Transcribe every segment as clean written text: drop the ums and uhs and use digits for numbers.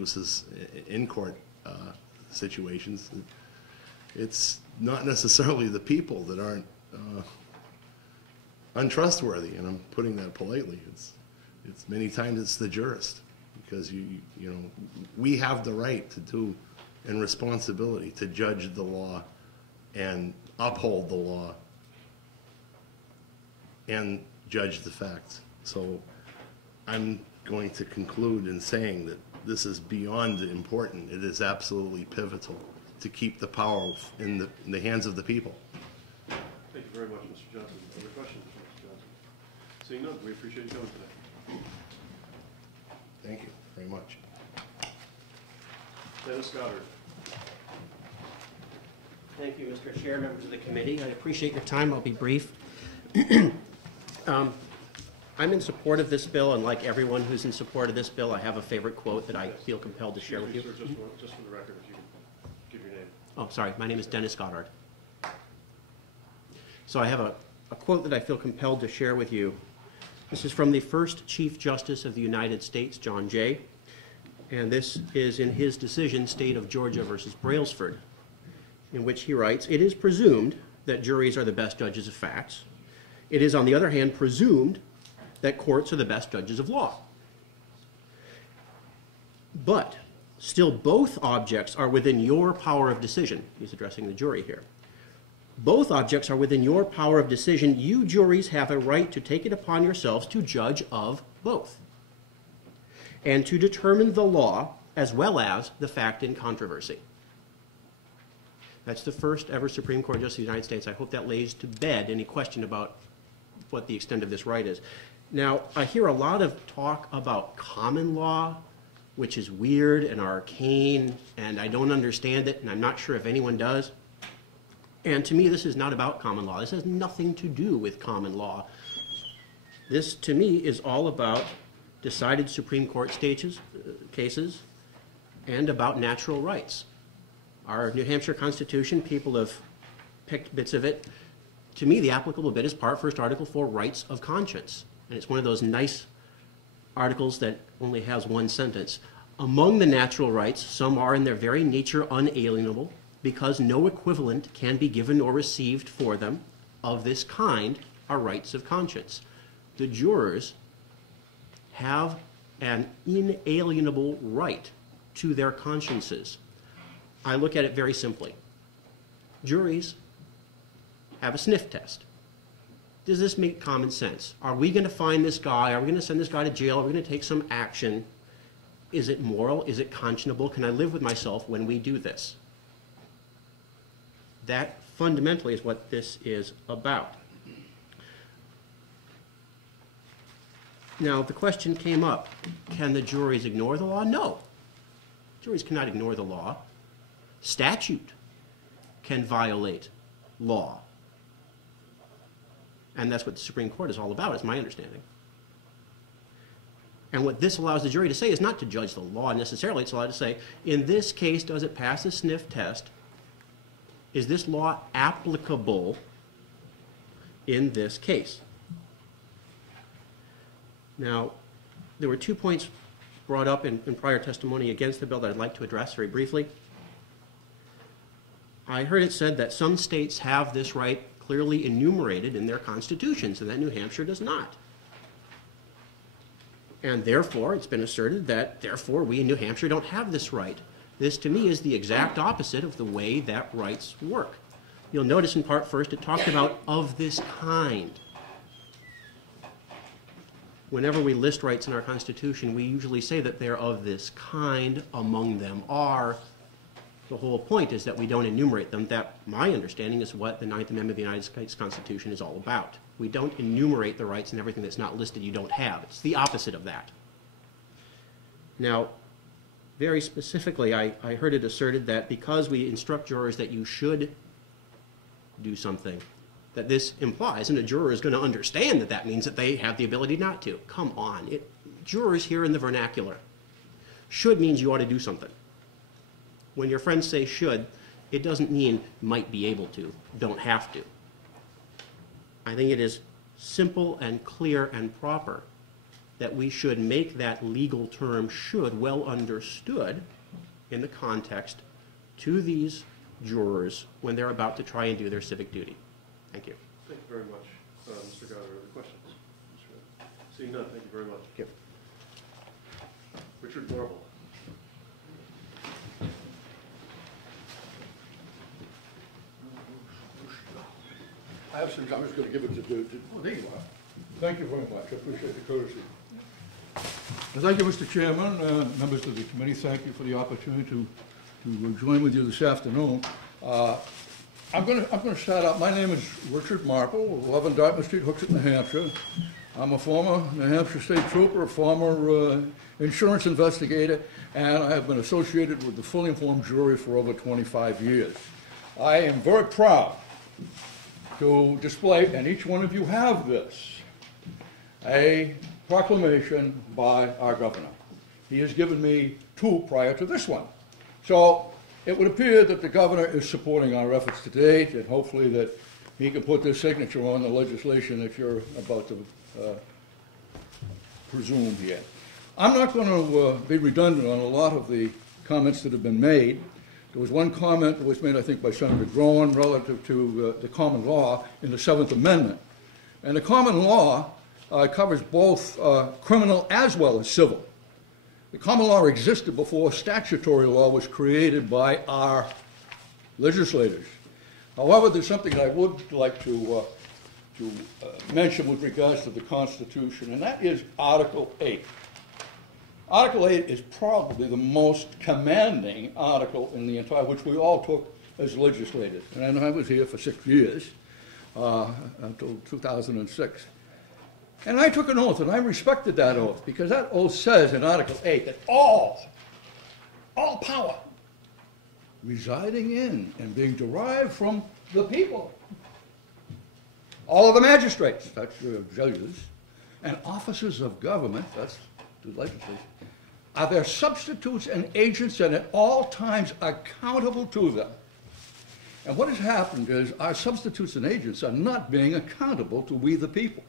uses in court situations. It's not necessarily the people that aren't untrustworthy, and I'm putting that politely. It's many times it's the jurist, because you know, we have the right to do and responsibility to judge the law and uphold the law and judge the facts. So I'm going to conclude in saying that this is beyond important. It is absolutely pivotal to keep the power in the hands of the people. Thank you very much, Mr. Johnson. Other questions, Mr. Johnson? Seeing none, we appreciate you coming today. Thank you very much. Dennis Goddard. Thank you, Mr. Chair, members of the committee. I appreciate your time. I'll be brief. I'm in support of this bill, and like everyone who's in support of this bill, I have a favorite quote that I feel compelled to share with you. Sir, just for the record, if you can give your name. Oh, sorry. My name is Dennis Goddard. So I have a quote that I feel compelled to share with you. This is from the first Chief Justice of the United States, John Jay, and this is in his decision, State of Georgia versus Brailsford, in which he writes, "It is presumed that juries are the best judges of facts. It is, on the other hand, presumed that courts are the best judges of law. But still both objects are within your power of decision." He's addressing the jury here. "Both objects are within your power of decision. You juries have a right to take it upon yourselves to judge of both, and to determine the law as well as the fact in controversy." That's the first ever Supreme Court Justice of the United States. I hope that lays to bed any question about what the extent of this right is. Now, I hear a lot of talk about common law, which is weird and arcane, and I don't understand it, and I'm not sure if anyone does. And to me, this is not about common law. This has nothing to do with common law. This, to me, is all about decided Supreme Court cases and about natural rights. Our New Hampshire Constitution, people have picked bits of it. To me, the applicable bit is Part 1, Article 4, rights of conscience. And it's one of those nice articles that only has one sentence. "Among the natural rights, some are in their very nature unalienable, because no equivalent can be given or received for them. Of this kind are rights of conscience." The jurors have an inalienable right to their consciences. I look at it very simply. Juries have a sniff test. Does this make common sense? Are we going to find this guy? Are we going to send this guy to jail? Are we going to take some action? Is it moral? Is it conscionable? Can I live with myself when we do this? That fundamentally is what this is about. Now, the question came up, can the juries ignore the law? No. Juries cannot ignore the law. Statute can violate law. And that's what the Supreme Court is all about, is my understanding. And what this allows the jury to say is not to judge the law necessarily. It's allowed to say, in this case, does it pass the sniff test? Is this law applicable in this case? Now, there were 2 points brought up in prior testimony against the bill that I'd like to address very briefly. I heard it said that some states have this right clearly enumerated in their constitutions, and that New Hampshire does not. And therefore, it's been asserted that, therefore, we in New Hampshire don't have this right. This, to me, is the exact opposite of the way that rights work. You'll notice in Part 1, it talked about of this kind. Whenever we list rights in our Constitution, we usually say that they're of this kind, among them are. The whole point is that we don't enumerate them. That, my understanding, is what the 9th Amendment of the United States Constitution is all about. We don't enumerate the rights, and everything that's not listed you don't have. It's the opposite of that. Now, very specifically, I heard it asserted that because we instruct jurors that you should do something, that this implies, and a juror is going to understand that that means that they have the ability not to. Come on. Jurors here in the vernacular. Should means you ought to do something. When your friends say should, it doesn't mean might be able to, don't have to. I think it is simple and clear and proper that we should make that legal term "should" well understood in the context to these jurors when they're about to try and do their civic duty. Thank you. Thank you very much. Mr. Gowder, other questions? Seeing none, thank you very much. Thank you. Richard Marble. I have some, I'm just going to give it to oh, there you are. Thank you very much. I appreciate the courtesy. Thank you, Mr. Chairman, members of the committee. Thank you for the opportunity to join with you this afternoon. I'm going to start out. My name is Richard Marple, 11 Dartmouth Street, Hooksett, New Hampshire. I'm a former New Hampshire State Trooper, a former insurance investigator, and I have been associated with the fully informed jury for over 25 years. I am very proud to display, and each one of you have this, a proclamation by our governor. He has given me 2 prior to this one. So it would appear that the governor is supporting our efforts to date, and hopefully that he can put this signature on the legislation that you're about to presume here. I'm not going to be redundant on a lot of the comments that have been made. There was one comment that was made, I think, by Senator Dorn relative to the common law in the 7th Amendment. And the common law covers both criminal as well as civil. The common law existed before statutory law was created by our legislators. However, there's something that I would like to mention with regards to the Constitution, and that is Article 8. Article 8 is probably the most commanding article in the entire, which we all took as legislators. And I was here for 6 years, until 2006. And I took an oath, and I respected that oath, because that oath says in Article 8 that all power residing in and being derived from the people, all of the magistrates, that's the judges, and officers of government, that's the legislature, are their substitutes and agents and at all times accountable to them. And what has happened is our substitutes and agents are not being accountable to we the people.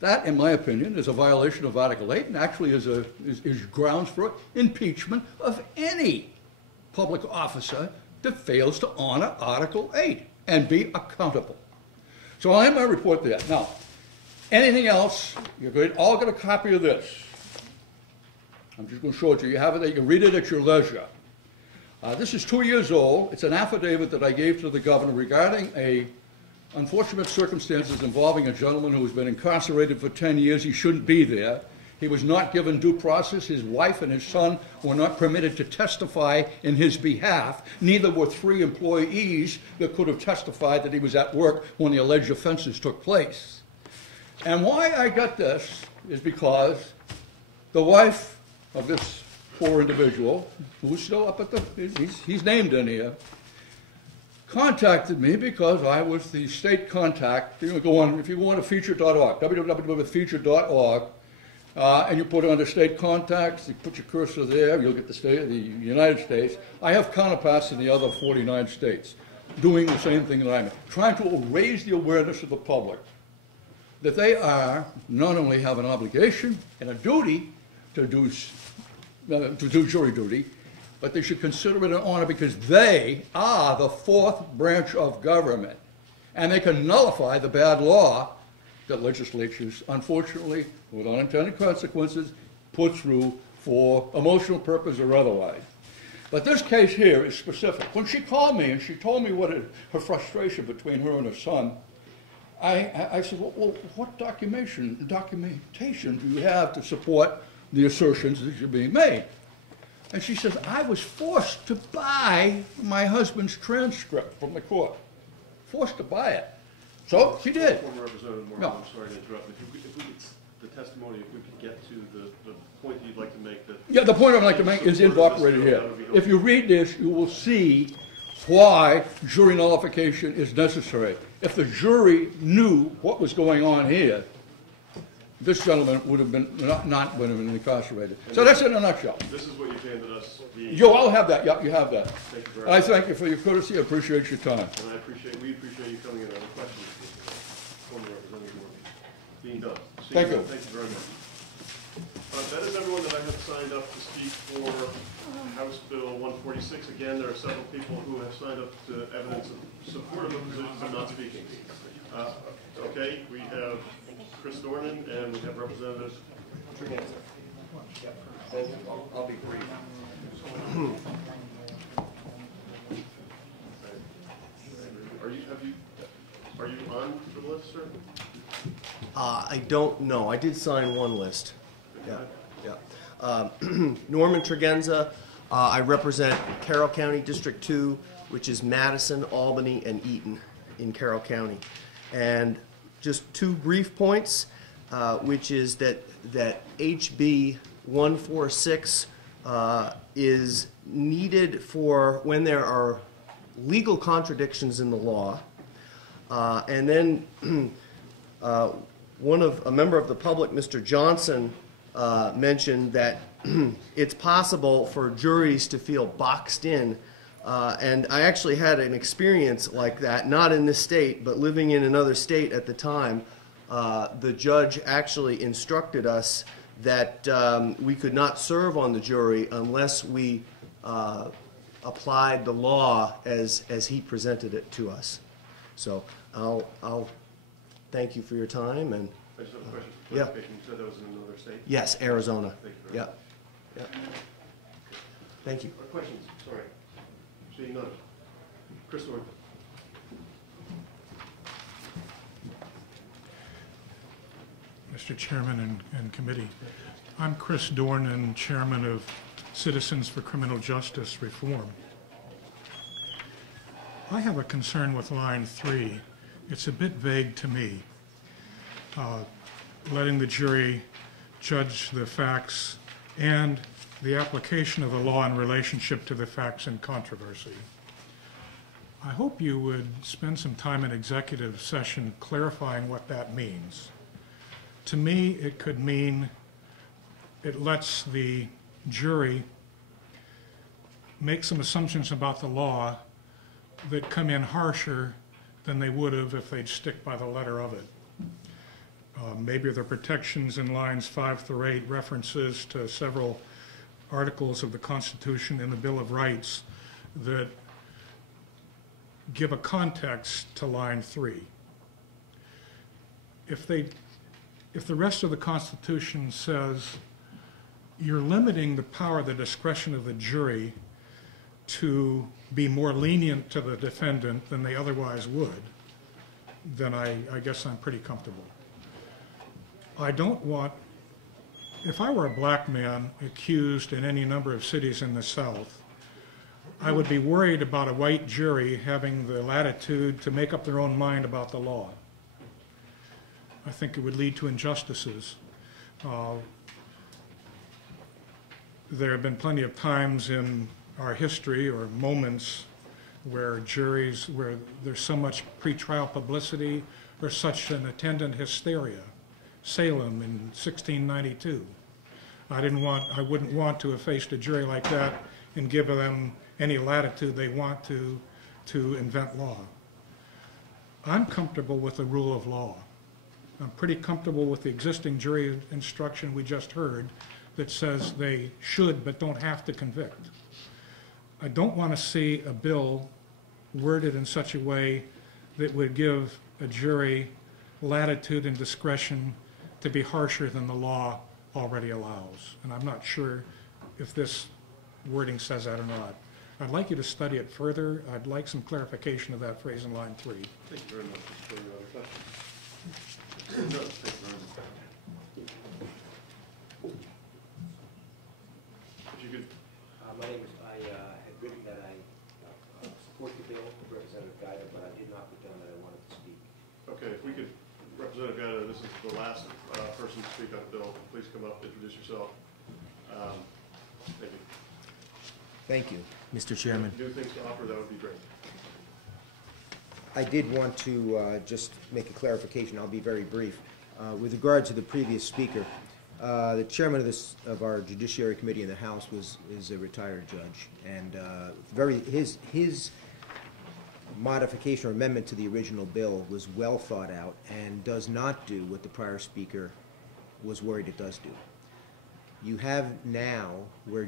That, in my opinion, is a violation of Article 8 and actually is grounds for impeachment of any public officer that fails to honor Article 8 and be accountable. So I'll end my report there. Now, anything else, you're all going to copy of this. I'm just going to show it to you. You have it there. You can read it at your leisure. This is 2 years old. It's an affidavit that I gave to the governor regarding unfortunate circumstances involving a gentleman who has been incarcerated for 10 years. He shouldn't be there. He was not given due process. His wife and his son were not permitted to testify in his behalf. Neither were 3 employees that could have testified that he was at work when the alleged offenses took place. And why I got this is because the wife of this poor individual, who's still up at he's named in here, contacted me because I was the state contact. You can go on, if you go on to feature.org, www.feature.org, and you put it under state contacts, you put your cursor there, you'll get the United States. I have counterparts in the other 49 states doing the same thing that I'm trying to raise the awareness of the public that they are not only have an obligation and a duty to do jury duty, but they should consider it an honor because they are the 4th branch of government, and they can nullify the bad law that legislatures, unfortunately, with unintended consequences, put through for emotional purpose or otherwise. But this case here is specific. When she called me and she told me what her frustration between her and her son, I said, well, what documentation do you have to support the assertions that are being made? And she says, I was forced to buy my husband's transcript from the court. Forced to buy it. So she did. Former Representative Martin, no. I'm sorry to interrupt. If we could, the testimony, if we could get to the point that you'd like to make. Yeah, the point I'd like to make is incorporated here. If you read this, you will see why jury nullification is necessary. If the jury knew what was going on here, this gentleman would have been not would have been incarcerated. So that's in a nutshell. This is what you've handed us. I'll have that. Yeah, you have that. Thank you very much. I thank you for your courtesy. I appreciate your time. And we appreciate you coming in. Other questions? Former Representative Morgan. Being done. Thank you. Thank you very much. That is everyone that I have signed up to speak for House Bill 146. Again, there are several people who have signed up to evidence of support of the positions but not speaking. Okay, we have Chris Dorn and we have Representative Tregenza. I'll be brief. Are you on the list, sir? I don't know. I did sign one list. Yeah, yeah. Norman Tregenza. I represent Carroll County District 2, which is Madison, Albany, and Eaton in Carroll County. And just two brief points, which is that HB 146 is needed for when there are legal contradictions in the law. And then a member of the public, Mr. Johnson, mentioned that it's possible for juries to feel boxed in. And I actually had an experience like that, not in this state, but living in another state at the time. The judge actually instructed us that we could not serve on the jury unless we applied the law as he presented it to us. So I'll thank you for your time. And I just have a question. Yeah. You said that was in another state? yes, Arizona. Thank you very much. Yeah. Thank you. What questions? Sorry. Seeing none. Chris Dorn. Mr. Chairman and committee. I'm Chris Dorn and Chairman of Citizens for Criminal Justice Reform. I have a concern with line 3. It's a bit vague to me. Letting the jury judge the facts and the application of the law in relationship to the facts in controversy. I hope you would spend some time in executive session clarifying what that means. To me, it could mean it lets the jury make some assumptions about the law that come in harsher than they would have if they'd stick by the letter of it. Maybe there are protections in lines 5 through 8, references to several articles of the Constitution and the Bill of Rights that give a context to line 3. If the rest of the Constitution says you're limiting the power, the discretion of the jury to be more lenient to the defendant than they otherwise would, then I guess I'm pretty comfortable. I don't want, if I were a black man accused in any number of cities in the South, I would be worried about a white jury having the latitude to make up their own mind about the law. I think it would lead to injustices. There have been plenty of times in our history or moments where juries, where there's so much pretrial publicity or such an attendant hysteria. Salem in 1692. I wouldn't want to have faced a jury like that and give them any latitude they want to invent law. I'm comfortable with the rule of law. I'm pretty comfortable with the existing jury instruction we just heard that says they should but don't have to convict. I don't want to see a bill worded in such a way that would give a jury latitude and discretion to be harsher than the law already allows. And I'm not sure if this wording says that or not. I'd like you to study it further. I'd like some clarification of that phrase in line 3. Thank you very much for your other questions. No, thank you very much. If you could. My name is, I had written that I support the bill, Representative Guida, but I did not put down that I wanted to speak. Okay, if we could, Representative Guida, this is the last person to speak on the bill. Please come up, introduce yourself. Thank you. Thank you, Mr. Chairman. If you have new things to offer, that would be great. I did want to just make a clarification. I'll be very brief. With regard to the previous speaker, the chairman of our Judiciary Committee in the House is a retired judge, and his modification or amendment to the original bill was well thought out and does not do what the prior speaker was worried it does do. you have now where